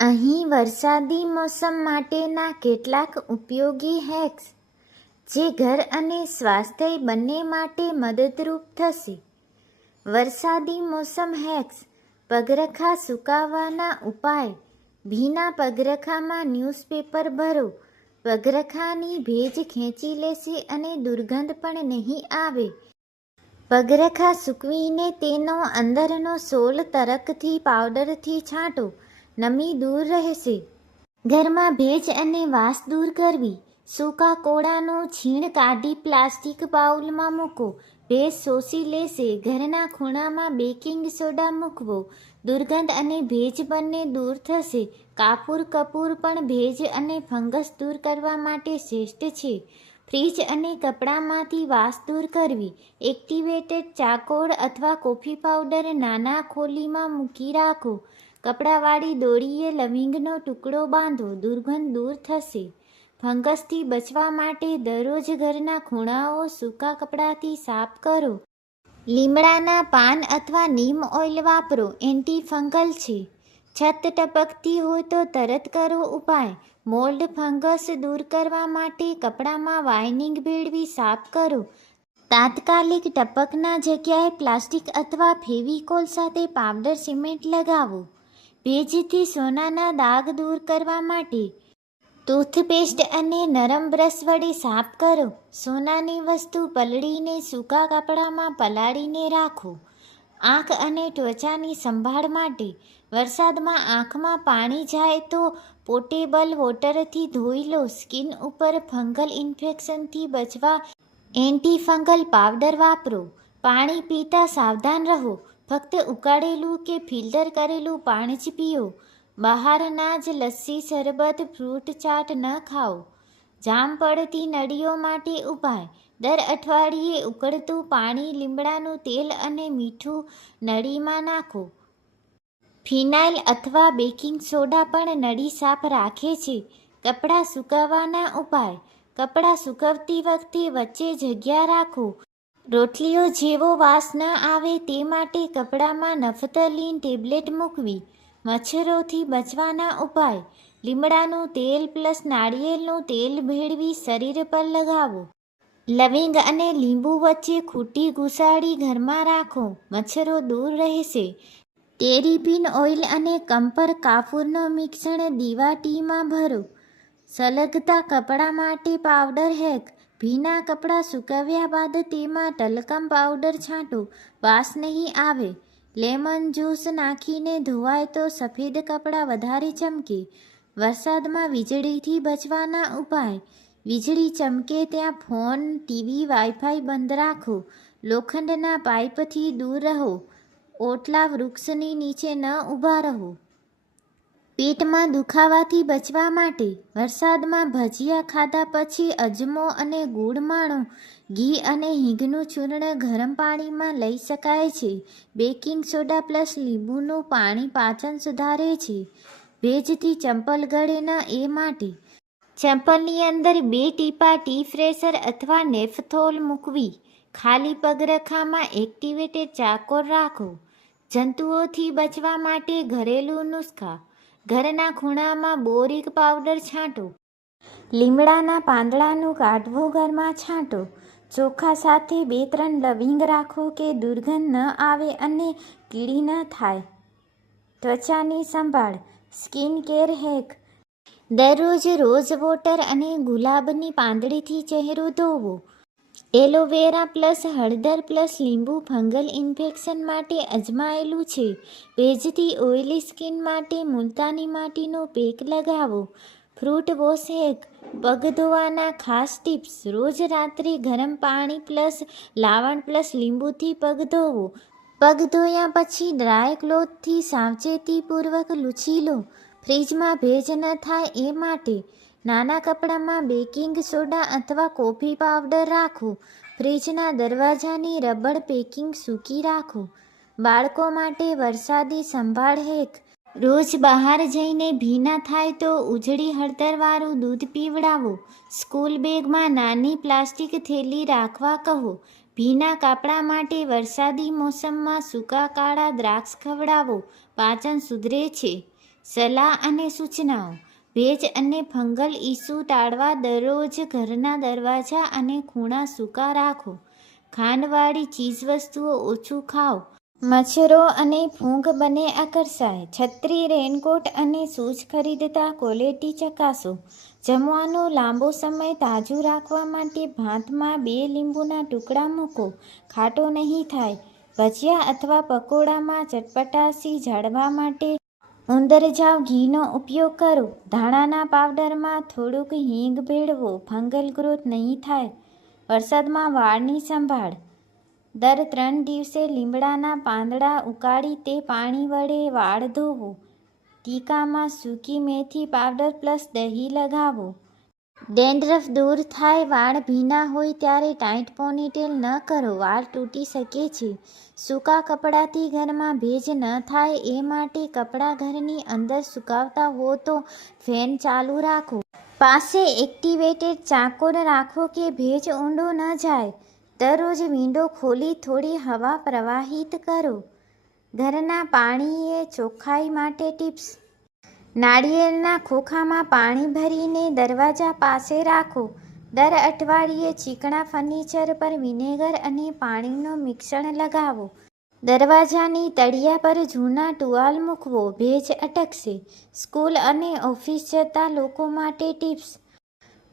અહીં વરસાદી મોસમ માટેના કેટલાક ઉપયોગી હેક્સ, જે ઘર અને સ્વાસ્થ્ય બંને માટે મદદરૂપ થશે. વરસાદી મોસમ હેક્સ, પગરખા સુકાવવાના ઉપાય, ભીના પગરખામાં ન્યૂઝપેપર ભરો, પગરખાની ભેજ ખેંચી લેશે અને દુર્ગંધ પણ નહીં આવે. પગરખા સૂકવીને તેનો અંદરનો સોલ તરકથી, પાવડરથી છાંટો નમી દૂર રહેશે. ઘરમાં ભેજ અને વાસ દૂર કરવી. સૂકા કોળાનો છીણ કાઢી પ્લાસ્ટિક બાઉલમાં મૂકો ભેજ શોષી લેશે. ઘરના ખૂણામાં બેકિંગ સોડા મૂકવો. દુર્ગંધ અને ભેજ બંને દૂર થશે. કાપૂર કપૂર પણ ભેજ અને ફંગસ દૂર કરવા માટે શ્રેષ્ઠ છે. ફ્રીજ અને કપડામાંથી વાસ દૂર કરવી. એક્ટિવેટેડ ચાકોળ અથવા કોફી પાવડર નાના ખોલીમાં મૂકી રાખો. કપડાવાળી દોરીએ લવિંગનો ટુકડો બાંધો, દુર્ગંધ દૂર થશે. ફંગસથી બચવા માટે દરરોજ ઘરના ખૂણાઓ સૂકા કપડાથી સાફ કરો. લીમડાના પાન અથવા નીમ ઓઇલ વાપરો એન્ટી ફંગલ છે. છત ટપકતી હોય તો તરત કરો ઉપાય. મોલ્ડ ફંગસ દૂર કરવા માટે કપડામાં વાઇનિંગ ભેળવી સાફ કરો. તાત્કાલિક ટપકના જગ્યાએ પ્લાસ્ટિક અથવા ફેવિકોલ સાથે પાવડર સિમેન્ટ લગાવો. ભેજથી સોનાના દાગ દૂર કરવા માટે ટૂથપેસ્ટ અને નરમ બ્રશ વડે સાફ કરો. સોનાની વસ્તુ પલળીને સૂકા કપડામાં પલાળીને રાખો. આંખ અને ત્વચાની સંભાળ માટે વરસાદમાં આંખમાં પાણી જાય તો પોર્ટેબલ વોટરથી ધોઈ લો. સ્કિન ઉપર ફંગલ ઇન્ફેક્શનથી બચવા એન્ટી ફંગલ પાવડર વાપરો. પાણી પીતા સાવધાન રહો. ફક્ત ઉકાળેલું કે ફિલ્ટર કરેલું પાણી જ પીઓ. બહારના જ લસ્સી, શરબત, ફ્રૂટ ચાટ ન ખાઓ. જામ પડતી નળીઓ માટે ઉપાય. દર અઠવાડિયે ઉકળતું પાણી, લીમડાનું તેલ અને મીઠું નળીમાં નાખો. ફિનાઇલ અથવા બેકિંગ સોડા પણ નળી સાફ રાખે છે. કપડાં સૂકવવાના ઉપાય. કપડાં સૂકવતી વખતે વચ્ચે જગ્યા રાખો. રોટલીઓ જેવો વાસ ન આવે તે માટે કપડામાં નફતલીન ટેબ્લેટ મૂકવી, મચ્છરોથી બચવાના ઉપાય, લીમડાનું તેલ પ્લસ નાળિયેરનું તેલ ભેળવી શરીર પર લગાવો. લવિંગ અને લીંબુ વચ્ચે ખૂટી ઘુસાડી ઘરમાં રાખો, મચ્છરો દૂર રહેશે. ટેરીપિન ઓઇલ અને કંપર કાફૂરનો મિશ્રણ દીવા ટીમાં ભરો. સલગતા કપડાં માટે પાવડર હેક ભીના કપડાં સૂકવ્યા બાદ તેમાં ટલકમ પાવડર છાંટો, વાસ નહીં આવે. લેમન જ્યુસ નાખીને ધોવાય તો સફેદ કપડાં વધારે ચમકે. વરસાદમાં વીજળીથી બચવાના ઉપાય. વીજળી ચમકે ત્યાં ફોન, ટીવી, વાઈફાઈ બંધ રાખો. લોખંડના પાઇપથી દૂર રહો. ઓટલા વૃક્ષની નીચે ન ઊભા રહો. પેટમાં દુખાવાથી બચવા માટે વરસાદમાં ભજીયા ખાધા પછી અજમો અને ગૂળ માણો ઘી અને હિંગનું ચૂર્ણ ગરમ પાણીમાં લઈ શકાય છે. બેકિંગ સોડા પ્લસ લીંબુનું પાણી પાચન સુધારે છે. ભેજથી ચંપલ ગળે ન એ માટે ચંપલની અંદર બે ટીપા ટી ફ્રેશર અથવા નેફથોલ મૂકવી. ખાલી પગરખામાં એક્ટિવેટેડ ચાકોર રાખો. જંતુઓથી બચવા માટે ઘરેલું નુસ્ખા ઘરના ખૂણામાં બોરિક પાવડર છાંટો. લીમડાના પાંદડાનું કાઢવું ઘરમાં છાંટો. ચોખા સાથે બે ત્રણ લવિંગ રાખો કે દુર્ગંધ ન આવે અને કીડી ન થાય. ત્વચાની સંભાળ, સ્કિન કેર હેક. દરરોજ રોઝ વોટર અને ગુલાબની પાંદડીથી ચહેરો ધોવો. એલોવેરા પ્લસ હળદર પ્લસ લીંબુ ફંગલ ઇન્ફેક્શન માટે અજમાયેલું છે. ભેજથી ઓઇલી સ્કિન માટે મુલતાની માટીનો પેક લગાવો. ફ્રૂટ વોશ હેક પગ ધોવાના ખાસ ટિપ્સ. રોજ રાત્રે ગરમ પાણી પ્લસ લાવણ પ્લસ લીંબુથી પગ ધોવો. પગ ધોયા પછી ડ્રાય ક્લોથથી સાવચેતીપૂર્વક લૂછી લો. ફ્રીજમાં ભેજ ન થાય એ માટે નાના કપડામાં બેકિંગ સોડા અથવા કોફી પાવડર રાખો. ફ્રીજના દરવાજાની રબડ પેકિંગ સૂકી રાખો. બાળકો માટે વરસાદી સંભાળ હેક. રોજ બહાર જઈને ભીના થાય તો ઉજળી હળદરવાળું દૂધ પીવડાવો. સ્કૂલ બેગમાં નાની પ્લાસ્ટિક થેલી રાખવા કહો. ભીના કાપડા માટે વરસાદી મોસમમાં સૂકા કાળા દ્રાક્ષ ખવડાવો. પાચન સુધરે છે. સલાહ અને સૂચનાઓ. ભેજ અને ફંગલ ઇસુ ટાળવા દરરોજ ઘરના દરવાજા અને ખૂણા સૂકા રાખો. ખાંડવાળી ચીજવસ્તુઓ ઓછું ખાઓ. મચ્છરો અને ફૂંક બંને આકર્ષાય. છત્રી, રેનકોટ અને શૂઝ ખરીદતા ક્વોલિટી ચકાસો. જમવાનું લાંબો સમય તાજું રાખવા માટે ભાતમાં બે લીંબુના ટુકડા મૂકો. ખાટો નહીં થાય. ભજીયા અથવા પકોડામાં ચટપટાસી જાળવા માટે ઉંદરજાવ ઘીનો ઉપયોગ કરો. ધાણાના પાવડરમાં થોડુંક હિંગ ભેળવો. ફંગલ ગ્રોથ નહીં થાય. વરસાદમાં વાળની સંભાળ. દર ત્રણ દિવસે લીમડાના પાંદડા ઉકાળી તે પાણી વડે વાળ ધોવો. ટીકામાં સૂકી મેથી પાવડર પ્લસ દહીં લગાવો. ડેન્ડ્રફ દૂર થાય, વાળ ભીના હોય ત્યારે ટાઈટ પોનીટેલ ન કરો, વાળ તૂટી શકે છે. સૂકા કપડાથી ઘરમાં ભેજ ન થાય, એ માટે કપડાં ઘરની અંદર સુકાવતા હો તો ફેન ચાલુ રાખો. પાસે એક્ટિવેટેડ ચાકોર રાખો કે ભેજ ઊંડો ન જાય. દરરોજ વિન્ડો ખોલી થોડી હવા પ્રવાહિત કરો. ઘરના પાણીએ ચોખ્ખાઈ માટે ટિપ્સ નાળિયેરના ખોખામાં પાણી ભરીને દરવાજા પાસે રાખો. દર અઠવાડિયે ચીકણા ફર્નિચર પર વિનેગર અને પાણીનું મિશ્રણ લગાવો. દરવાજાની તળિયા પર જૂના ટુવાલ મૂકવો. ભેજ અટકશે. સ્કૂલ અને ઓફિસ જતા લોકો માટે ટિપ્સ.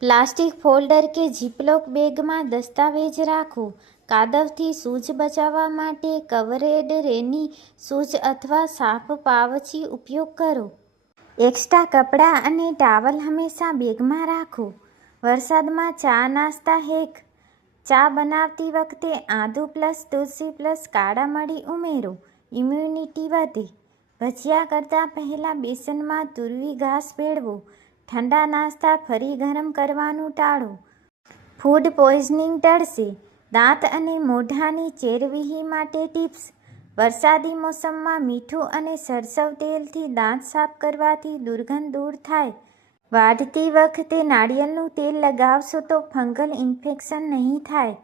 પ્લાસ્ટિક ફોલ્ડર કે ઝીપલોક બેગમાં દસ્તાવેજ રાખો. કાદવથી સૂજ બચાવવા માટે કવરેડ રેની સૂજ અથવા સાફ પાવચી ઉપયોગ કરો. એક્સ્ટ્રા કપડાં અને ટાવલ હંમેશા બેગમાં રાખો. વરસાદમાં ચા નાસ્તા હેક. ચા બનાવતી વખતે આદુ પ્લસ તુલસી પ્લસ કાળા મળી ઉમેરો. ઇમ્યુનિટી વધે. ભજીયા કરતાં પહેલાં બેસનમાં તુરવી ઘાસ ભેળવો. ઠંડા નાસ્તા ફરી ગરમ કરવાનું ટાળો. ફૂડ પોઈઝનિંગ ટળશે. દાંત અને મોઢાની ચેરવીહી માટે ટિપ્સ. વરસાદી મોસમમાં મીઠું અને સરસવ તેલથી દાંત સાફ કરવાથી દુર્ગંધ દૂર થાય. વાઢતી વખતે નાળિયેરનું તેલ લગાવશો તો ફંગલ ઇન્ફેક્શન નહીં થાય.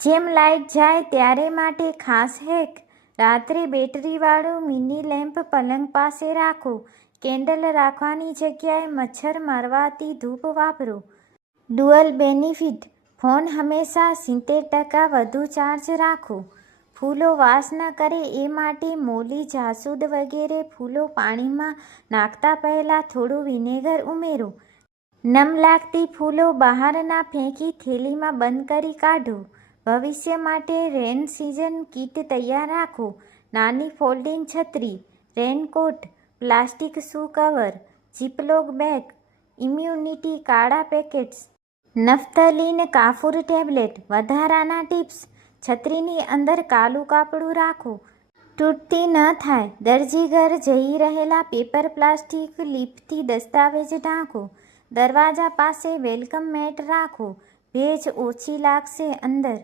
જેમ લાઇટ જાય ત્યારે માટે ખાસ હેક. રાત્રે બેટરીવાળું મિની લેમ્પ પલંગ પાસે રાખો. કેન્ડલ રાખવાની જગ્યાએ મચ્છર મારવાથી ધૂપ વાપરો. Dual benefit. ફોન હંમેશા સિત્તેર ટકા વધુ ચાર્જ રાખો. ફૂલો વાસ ન કરે એ માટે મોલી, જાસૂદ વગેરે ફૂલો પાણીમાં નાખતા પહેલાં થોડું વિનેગર ઉમેરો. નમ લાગતી ફૂલો બહાર ના ફેંકી થેલીમાં બંધ કરી કાઢો. ભવિષ્ય માટે રેન સિઝન કીટ તૈયાર રાખો. નાની ફોલ્ડિંગ છત્રી, raincoat, plastic shoe cover ziplock bag, immunity કાળા પેકેટ્સ નફ્તલીન કાફુર ટેબ્લેટ, વધારાના ટિપ્સ છત્રીની અંદર કાલું કાપડું રાખો. તૂટતી ન થાય. દરજી ઘર જઈ રહેલા પેપર પ્લાસ્ટિક લીપથી દસ્તાવેજ ઢાંકો. દરવાજા પાસે વેલકમ મેટ રાખો. ભેજ ઓછી લાગશે અંદર.